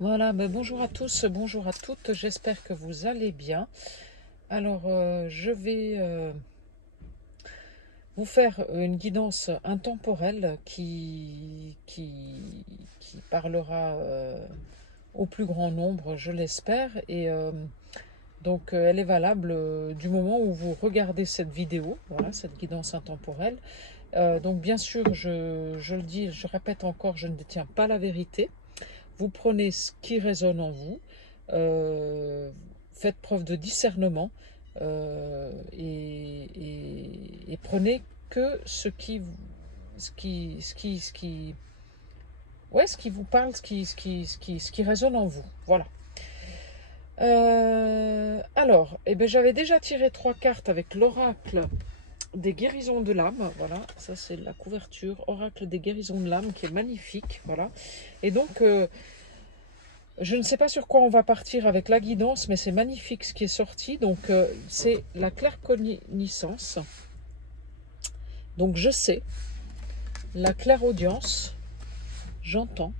Voilà, ben bonjour à tous, bonjour à toutes, j'espère que vous allez bien. Alors, je vais vous faire une guidance intemporelle qui parlera au plus grand nombre, je l'espère. Et donc, elle est valable du moment où vous regardez cette vidéo, voilà, cette guidance intemporelle. Donc, bien sûr, je le dis, je répète encore, je ne détiens pas la vérité. Vous prenez ce qui résonne en vous, euh, faites preuve de discernement et prenez que ce qui vous parle, ce qui résonne en vous. Voilà. Alors, eh ben, j'avais déjà tiré 3 cartes avec l'oracle des guérisons de l'âme. Voilà, ça c'est la couverture, oracle des guérisons de l'âme qui est magnifique. Voilà. Et donc, je ne sais pas sur quoi on va partir avec la guidance, mais c'est magnifique ce qui est sorti. Donc, c'est la claircognissance. Donc, je sais. La clairaudience, j'entends.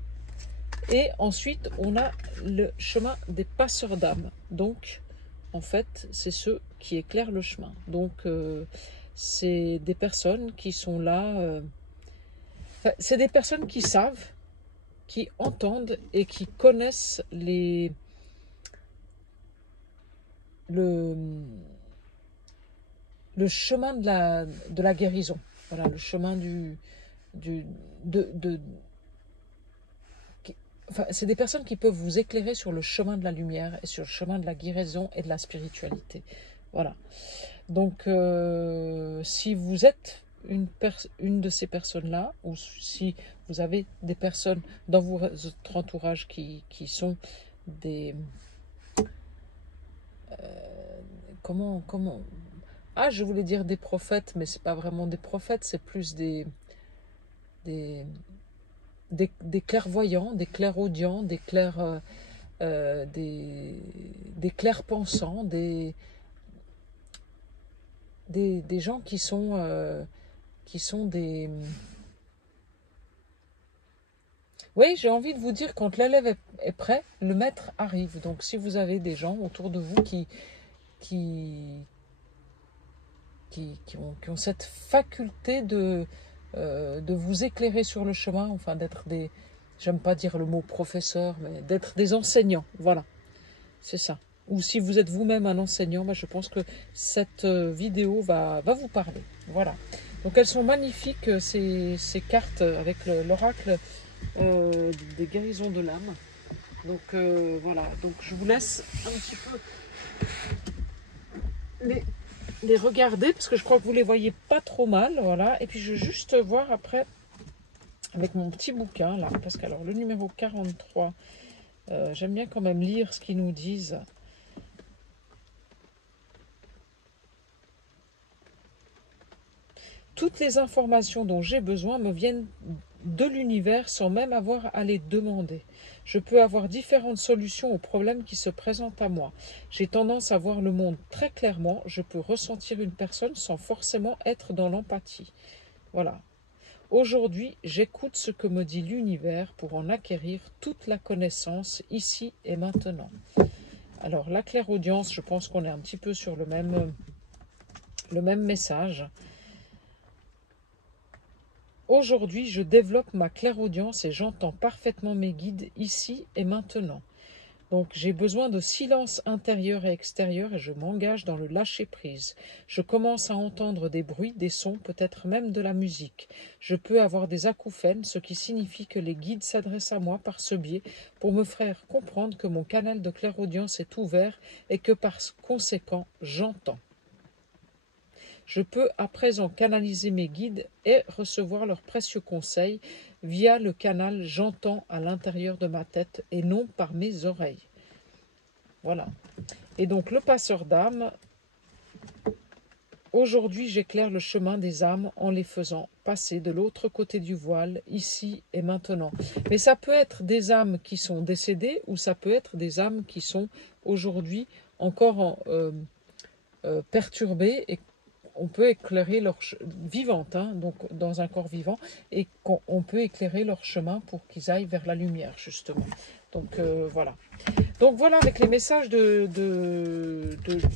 Et ensuite, on a le chemin des passeurs d'âme. Donc, en fait, c'est ceux qui éclairent le chemin. Donc, c'est des personnes qui sont là. Enfin, c'est des personnes qui savent, qui entendent et qui connaissent le, le chemin de la guérison. Voilà, le chemin du de enfin, c'est des personnes qui peuvent vous éclairer sur le chemin de la lumière et sur le chemin de la guérison et de la spiritualité. Voilà. Donc, si vous êtes une de ces personnes-là, ou si vous avez des personnes dans votre entourage qui sont des... Comment... Ah, je voulais dire des prophètes, mais c'est pas vraiment des prophètes, c'est plus des, des clairvoyants, des clairaudients, des clairs-pensants, des gens qui sont des... Oui, j'ai envie de vous dire, quand l'élève est prêt, le maître arrive. Donc, si vous avez des gens autour de vous qui, qui ont cette faculté de vous éclairer sur le chemin, enfin d'être des... J'aime pas dire le mot professeur, mais d'être des enseignants. Voilà, c'est ça. Ou si vous êtes vous-même un enseignant, bah, je pense que cette vidéo va vous parler. Voilà. Donc elles sont magnifiques, ces cartes avec l'oracle des guérisons de l'âme. Donc voilà, donc je vous laisse un petit peu les, les regarder parce que je crois que vous les voyez pas trop mal. Voilà. Et puis je vais juste voir après avec mon petit bouquin là, parce que alors le numéro 43, j'aime bien quand même lire ce qu'ils nous disent. Toutes les informations dont j'ai besoin me viennent de l'univers sans même avoir à les demander. Je peux avoir différentes solutions aux problèmes qui se présentent à moi. J'ai tendance à voir le monde très clairement. Je peux ressentir une personne sans forcément être dans l'empathie. Voilà. Aujourd'hui, j'écoute ce que me dit l'univers pour en acquérir toute la connaissance ici et maintenant. Alors, la clairaudience, je pense qu'on est un petit peu sur le même message. Aujourd'hui, je développe ma clairaudience et j'entends parfaitement mes guides ici et maintenant. Donc j'ai besoin de silence intérieur et extérieur et je m'engage dans le lâcher-prise. Je commence à entendre des bruits, des sons, peut-être même de la musique. Je peux avoir des acouphènes, ce qui signifie que les guides s'adressent à moi par ce biais pour me faire comprendre que mon canal de clairaudience est ouvert et que par conséquent j'entends. Je peux à présent canaliser mes guides et recevoir leurs précieux conseils via le canal j'entends à l'intérieur de ma tête et non par mes oreilles. Voilà. Et donc le passeur d'âme, aujourd'hui j'éclaire le chemin des âmes en les faisant passer de l'autre côté du voile, ici et maintenant. Mais ça peut être des âmes qui sont décédées ou ça peut être des âmes qui sont aujourd'hui encore perturbées et on peut éclairer leur vivante, hein, donc dans un corps vivant, et qu'on peut éclairer leur chemin pour qu'ils aillent vers la lumière, justement. Donc voilà. Donc voilà, avec les messages de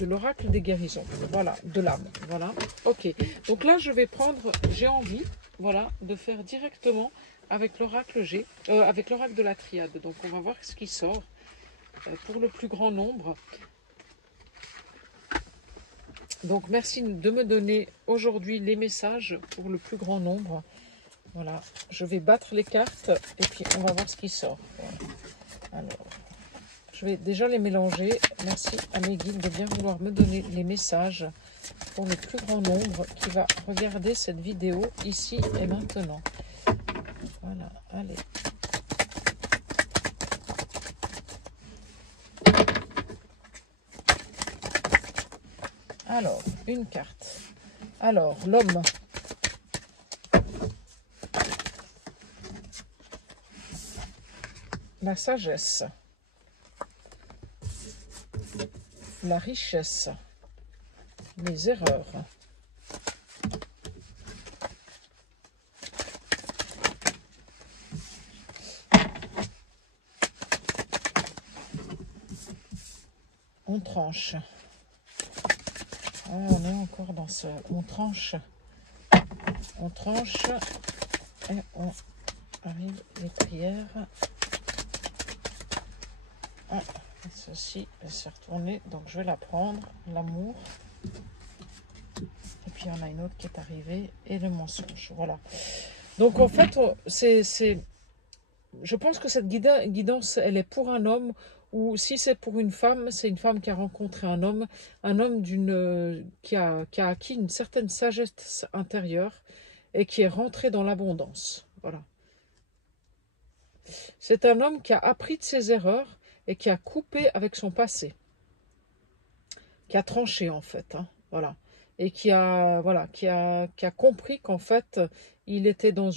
l'oracle des guérisons, voilà, de l'âme, voilà. Ok, donc là je vais prendre, j'ai envie, voilà, de faire directement avec l'oracle G, avec l'oracle de la triade. Donc on va voir ce qui sort pour le plus grand nombre. Donc merci de me donner aujourd'hui les messages pour le plus grand nombre. Voilà, je vais battre les cartes et puis on va voir ce qui sort. Voilà. Alors, je vais déjà les mélanger. Merci à mes guides de bien vouloir me donner les messages pour le plus grand nombre qui va regarder cette vidéo ici et maintenant. Voilà, allez. Alors, une carte. Alors, l'homme. La sagesse. La richesse. Les erreurs. On tranche. Ah, on est encore dans ce... On tranche. On tranche. Et on arrive les prières. Ah, ceci s'est retourné. Donc je vais la prendre. L'amour. Et puis il y en a une autre qui est arrivée. Et le mensonge. Voilà. Donc en fait, je pense que cette guidance, elle est pour un homme, ou si c'est pour une femme, c'est une femme qui a rencontré un homme qui a acquis une certaine sagesse intérieure et qui est rentré dans l'abondance. Voilà. C'est un homme qui a appris de ses erreurs et qui a coupé avec son passé, qui a tranché en fait, hein, voilà, et qui a compris qu'en fait il était dans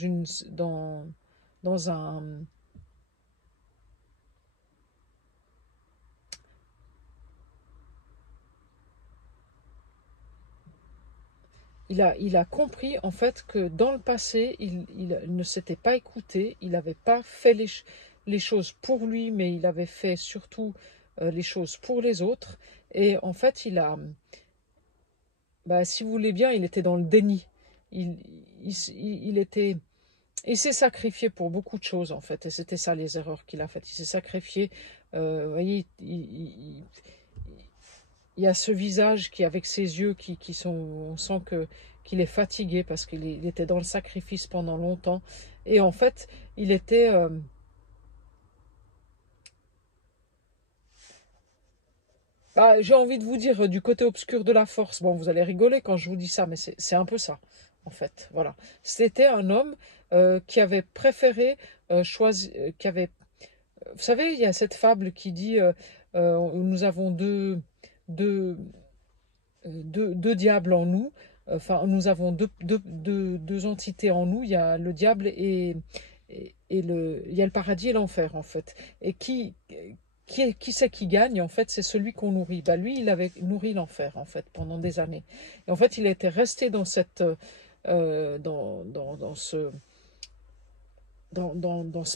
un il a compris en fait que dans le passé, il ne s'était pas écouté, il n'avait pas fait les choses pour lui, mais il avait fait surtout les choses pour les autres. Et en fait, si vous voulez bien, il était dans le déni. Il s'est sacrifié pour beaucoup de choses en fait, et c'était ça les erreurs qu'il a faites. Il s'est sacrifié, vous voyez, il y a ce visage qui, avec ses yeux, qui sont, on sent qu'il est fatigué parce qu'il était dans le sacrifice pendant longtemps. Et en fait, il était... j'ai envie de vous dire, du côté obscur de la force. Bon, vous allez rigoler quand je vous dis ça, mais c'est un peu ça, en fait. Voilà. C'était un homme qui avait préféré choisir... vous savez, il y a cette fable qui dit nous avons deux diables en nous. Enfin, nous avons deux entités en nous. Il y a le diable il y a le paradis et l'enfer, en fait. Et qui c'est qui gagne, en fait? C'est celui qu'on nourrit. Lui, il avait nourri l'enfer, en fait, pendant des années. Et en fait, il était resté dans ce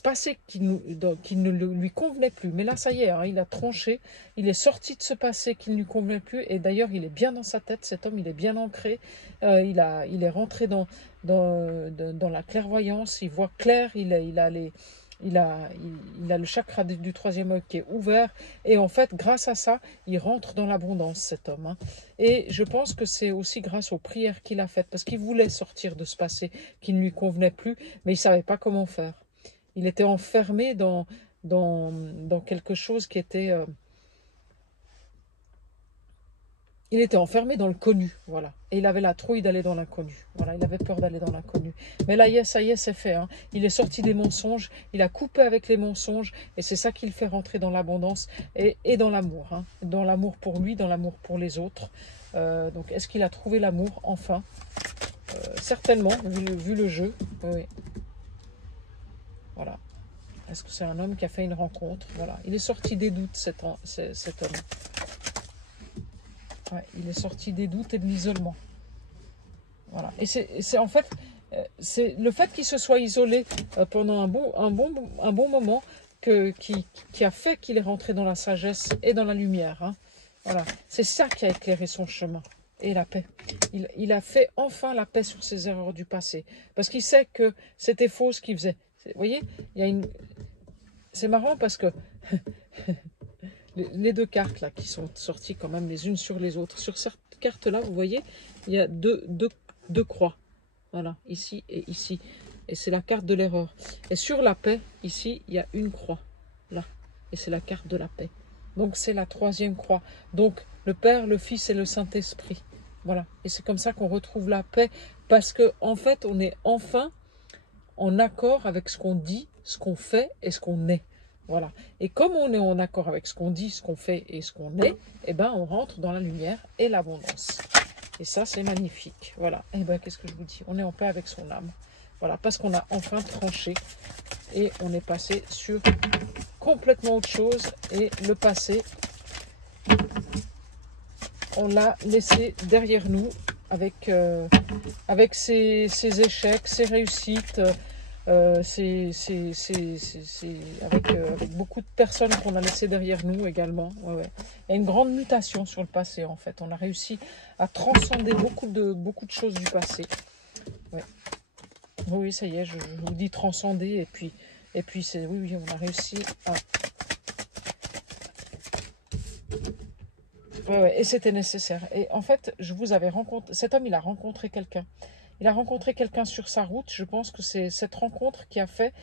passé qui ne lui convenait plus. Mais là, ça y est, hein, il a tranché, il est sorti de ce passé qui ne lui convenait plus, et d'ailleurs, il est bien dans sa tête, cet homme, il est bien ancré, il est rentré dans la clairvoyance, il voit clair, il a le chakra du troisième œil qui est ouvert, et en fait, grâce à ça, il rentre dans l'abondance, cet homme. Hein. Et je pense que c'est aussi grâce aux prières qu'il a faites, parce qu'il voulait sortir de ce passé qui ne lui convenait plus, mais il ne savait pas comment faire. Il était enfermé dans quelque chose qui était... il était enfermé dans le connu, voilà. Et il avait la trouille d'aller dans l'inconnu. Voilà, il avait peur d'aller dans l'inconnu. Mais là, ça y est, c'est fait. Hein. Il est sorti des mensonges, il a coupé avec les mensonges, et c'est ça qui le fait rentrer dans l'abondance et dans l'amour. Hein. Dans l'amour pour lui, dans l'amour pour les autres. Donc, est-ce qu'il a trouvé l'amour, enfin certainement, vu le jeu. Oui. Voilà. Est-ce que c'est un homme qui a fait une rencontre? Voilà. Il est sorti des doutes, cet homme. Ouais, il est sorti des doutes et de l'isolement. Voilà. Et c'est en fait, c'est le fait qu'il se soit isolé pendant un bon moment qui a fait qu'il est rentré dans la sagesse et dans la lumière. Hein. Voilà. C'est ça qui a éclairé son chemin. Et la paix. Il a fait enfin la paix sur ses erreurs du passé. Parce qu'il sait que c'était faux ce qu'il faisait. Vous voyez, il y a une... C'est marrant parce que les deux cartes là qui sont sorties quand même les unes sur les autres. Sur cette carte là, vous voyez, il y a deux croix. Voilà, ici et ici. Et c'est la carte de l'erreur. Et sur la paix, ici, il y a une croix. Là. Et c'est la carte de la paix. Donc c'est la troisième croix. Donc le Père, le Fils et le Saint-Esprit. Voilà. Et c'est comme ça qu'on retrouve la paix. Parce que en fait, on est enfin en accord avec ce qu'on dit, ce qu'on fait et ce qu'on est. Voilà. Et comme on est en accord avec ce qu'on dit, ce qu'on fait et ce qu'on est, eh ben on rentre dans la lumière et l'abondance. Et ça, c'est magnifique. Voilà. Et ben qu'est-ce que je vous dis? On est en paix avec son âme. Voilà, parce qu'on a enfin tranché et on est passé sur complètement autre chose. Et le passé, on l'a laissé derrière nous avec ses échecs, ses réussites, avec beaucoup de personnes qu'on a laissées derrière nous également. Ouais, ouais. Il y a une grande mutation sur le passé en fait. On a réussi à transcender beaucoup de choses du passé. Ouais. Oui, ça y est, je vous dis transcender et puis c'est oui, on a réussi à... Ouais, et c'était nécessaire. Et en fait, je vous avais rencontré... Cet homme, il a rencontré quelqu'un. Il a rencontré quelqu'un sur sa route. Je pense que c'est cette rencontre qui a fait...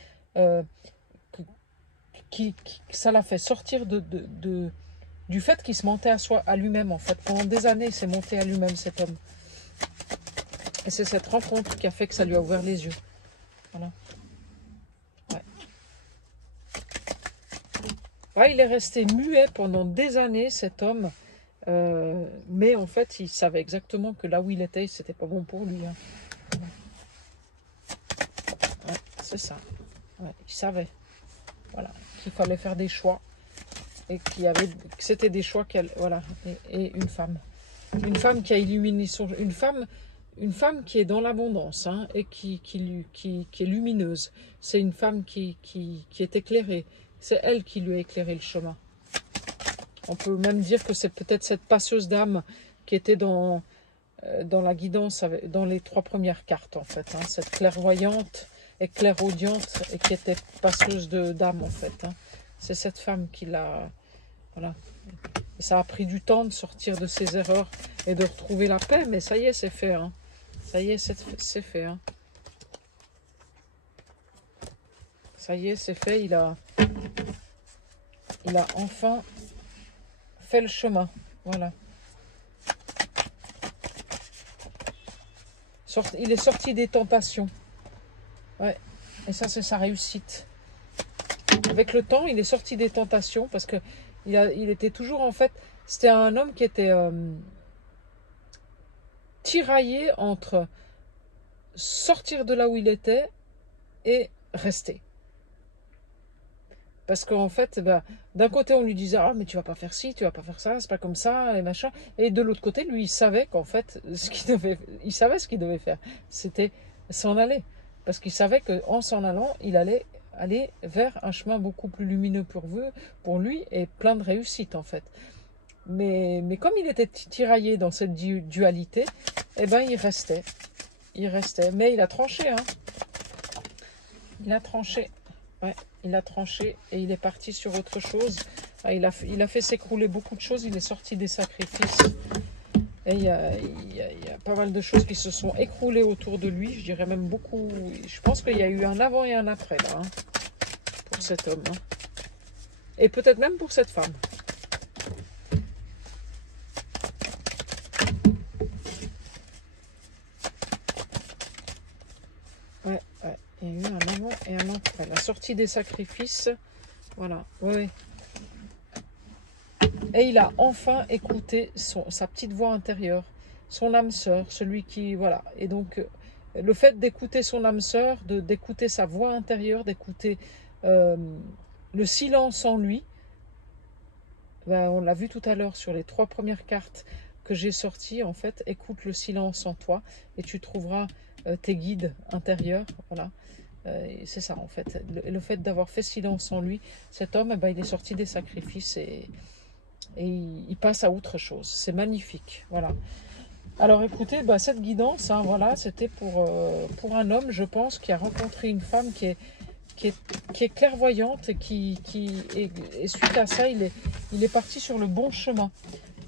ça l'a fait sortir du fait qu'il se mentait à lui-même, en fait. Pendant des années, il s'est monté à lui-même, cet homme. Et c'est cette rencontre qui a fait que ça lui a ouvert les yeux. Voilà. Ouais. Ouais, il est resté muet pendant des années, cet homme. Mais en fait, il savait exactement que là où il était, c'était pas bon pour lui. Hein. Ouais, c'est ça. Ouais, il savait. Voilà, qu'il fallait faire des choix et que c'était des choix voilà. Et une femme qui a illuminé une femme qui est dans l'abondance hein, et qui est lumineuse. C'est une femme qui est éclairée. C'est elle qui lui a éclairé le chemin. On peut même dire que c'est peut-être cette passeuse d'âme qui était dans la guidance, dans les 3 premières cartes en fait. Hein, cette clairvoyante et clairaudiente et qui était passeuse d'âme en fait. Hein. C'est cette femme qui l'a... Voilà. Et ça a pris du temps de sortir de ses erreurs et de retrouver la paix, mais ça y est, c'est fait. Hein. Ça y est, c'est fait. Hein. Ça y est, c'est fait. Il a enfin fait le chemin. Voilà. Il est sorti des tentations. Ouais. Et ça, c'est sa réussite. Avec le temps, il est sorti des tentations parce que il était toujours, en fait, c'était un homme qui était tiraillé entre sortir de là où il était et rester. Parce qu'en fait, ben, d'un côté, on lui disait « Ah, mais tu vas pas faire ci, tu vas pas faire ça, c'est pas comme ça, et machin. » Et de l'autre côté, lui, il savait qu'en fait, il savait ce qu'il devait faire. C'était s'en aller. Parce qu'il savait qu'en s'en allant, il allait aller vers un chemin beaucoup plus lumineux pour lui et plein de réussite, en fait. Mais comme il était tiraillé dans cette dualité, eh ben, il restait. Il restait. Mais il a tranché, hein. Il a tranché. Ouais, il a tranché et il est parti sur autre chose. Il a fait s'écrouler beaucoup de choses. Il est sorti des sacrifices. Et il y a pas mal de choses qui se sont écroulées autour de lui. Je dirais même beaucoup. Je pense qu'il y a eu un avant et un après là, hein, pour cet homme. Hein. Et peut-être même pour cette femme. Ouais, ouais. Il y a eu un avant et un après. La sortie des sacrifices. Voilà. Oui. Et il a enfin écouté sa petite voix intérieure, son âme sœur, celui qui... Voilà. Et donc, le fait d'écouter son âme sœur, d'écouter sa voix intérieure, d'écouter le silence en lui, ben, on l'a vu tout à l'heure sur les 3 premières cartes, que j'ai sorti, en fait, écoute le silence en toi et tu trouveras tes guides intérieurs. Voilà. C'est ça, en fait. Le fait d'avoir fait silence en lui, cet homme, eh ben, il est sorti des sacrifices et il passe à autre chose. C'est magnifique. Voilà. Alors écoutez, bah, cette guidance, hein, voilà, c'était pour un homme, je pense, qui a rencontré une femme qui est clairvoyante et suite à ça, il est parti sur le bon chemin.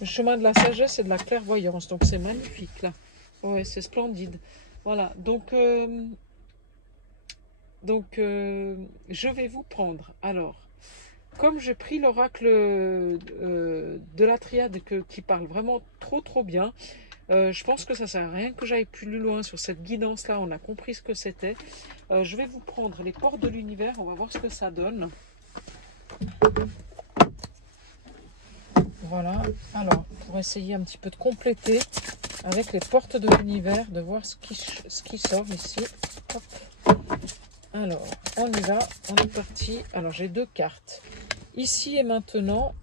Le chemin de la sagesse et de la clairvoyance. Donc c'est magnifique là. Ouais, c'est splendide. Voilà. Je vais vous prendre. Alors, comme j'ai pris l'oracle de la triade qui parle vraiment trop bien, je pense que ça ne sert à rien que j'aille plus loin sur cette guidance-là. On a compris ce que c'était. Je vais vous prendre les portes de l'univers. On va voir ce que ça donne. Voilà. Alors, pour essayer un petit peu de compléter avec les portes de l'univers, de voir ce qui sort ici. Hop. Alors, on y va. On est parti. Alors, j'ai 2 cartes. Ici et maintenant.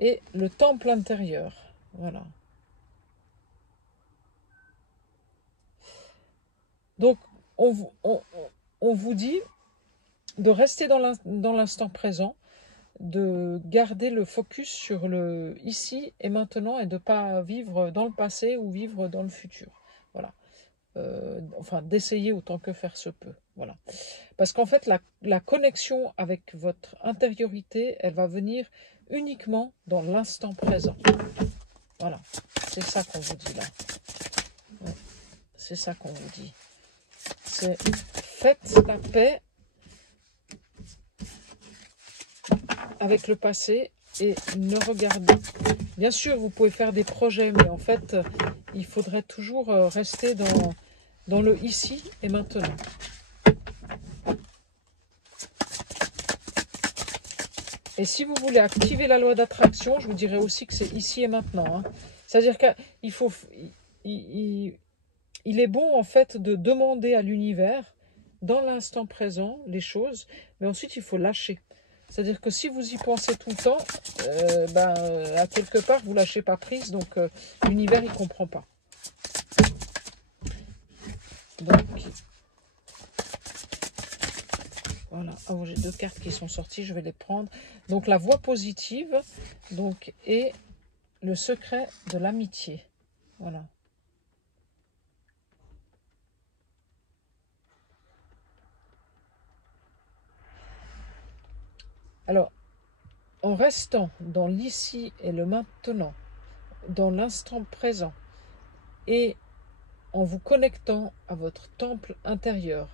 Et le temple intérieur. Voilà. Donc, on vous dit de rester dans l'instant présent, de garder le focus sur le ici et maintenant et de ne pas vivre dans le passé ou vivre dans le futur. Voilà. Enfin, d'essayer autant que faire se peut. Voilà. Parce qu'en fait, la connexion avec votre intériorité, elle va venir uniquement dans l'instant présent. Voilà. C'est ça qu'on vous dit là. Ouais. C'est ça qu'on vous dit. C'est faites la paix avec le passé et ne regardez. Bien sûr, vous pouvez faire des projets, mais en fait, il faudrait toujours rester dans le ici et maintenant. Et si vous voulez activer la loi d'attraction, je vous dirais aussi que c'est ici et maintenant. Hein. C'est-à-dire qu'il faut... Il est bon, en fait, de demander à l'univers, dans l'instant présent, les choses, mais ensuite, il faut lâcher. C'est-à-dire que si vous y pensez tout le temps, à quelque part, vous ne lâchez pas prise, donc l'univers, il ne comprend pas. Donc, voilà. Ah, j'ai 2 cartes qui sont sorties, je vais les prendre. Donc, la voie positive, donc, et le secret de l'amitié. Voilà. Alors, en restant dans l'ici et le maintenant, dans l'instant présent, et en vous connectant à votre temple intérieur,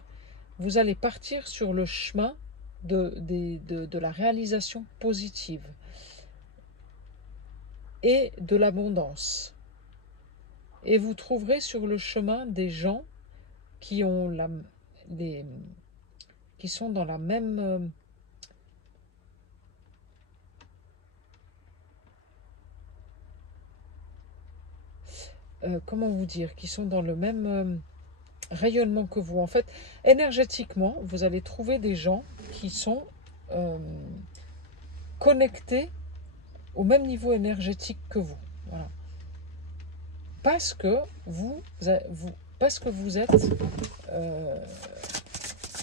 vous allez partir sur le chemin de la réalisation positive et de l'abondance. Et vous trouverez sur le chemin des gens qui ont qui sont dans la même... comment vous dire, qui sont dans le même rayonnement que vous. En fait, énergétiquement, vous allez trouver des gens qui sont connectés au même niveau énergétique que vous. Voilà. Parce que vous êtes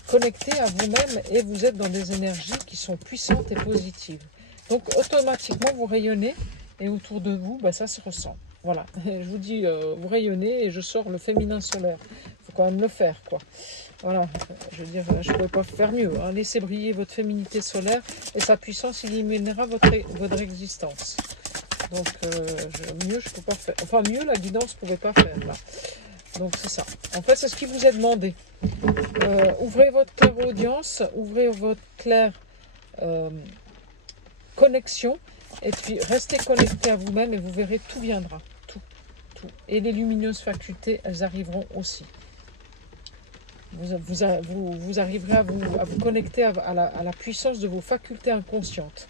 connecté à vous-même et vous êtes dans des énergies qui sont puissantes et positives. Donc, automatiquement, vous rayonnez et autour de vous, ça se ressent. Voilà, je vous dis, vous rayonnez et je sors le féminin solaire. Il faut quand même le faire, quoi. Voilà, je veux dire, je ne pouvais pas faire mieux. Hein. Laissez briller votre féminité solaire et sa puissance illuminera votre existence. Donc, mieux, je ne peux pas faire. Enfin, mieux, la guidance ne pouvait pas faire, là. Donc, c'est ça. En fait, c'est ce qui vous est demandé. Ouvrez votre clairaudience, ouvrez votre claire connexion. Et puis, restez connecté à vous-même et vous verrez, tout viendra. Tout. Et les lumineuses facultés, elles arriveront aussi. Vous arriverez à vous connecter à la puissance de vos facultés inconscientes.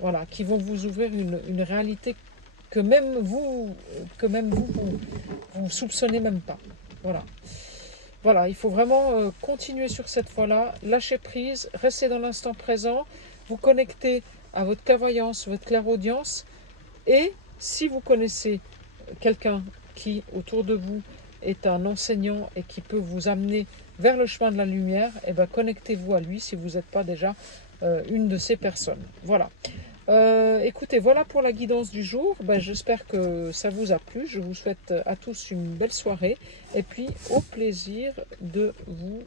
Voilà, qui vont vous ouvrir une réalité que même vous soupçonnez même pas. Voilà. Voilà, il faut vraiment continuer sur cette voie-là, lâcher prise, rester dans l'instant présent, vous connecter à votre clairvoyance, votre clairaudience, et Si vous connaissez quelqu'un qui, autour de vous, est un enseignant et qui peut vous amener vers le chemin de la lumière, eh ben, connectez-vous à lui si vous n'êtes pas déjà une de ces personnes. Voilà. Écoutez, voilà pour la guidance du jour. Ben, j'espère que ça vous a plu. Je vous souhaite à tous une belle soirée. Et puis, au plaisir de vous...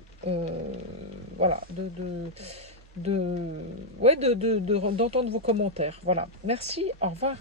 voilà, d'entendre vos commentaires. Voilà. Merci, au revoir.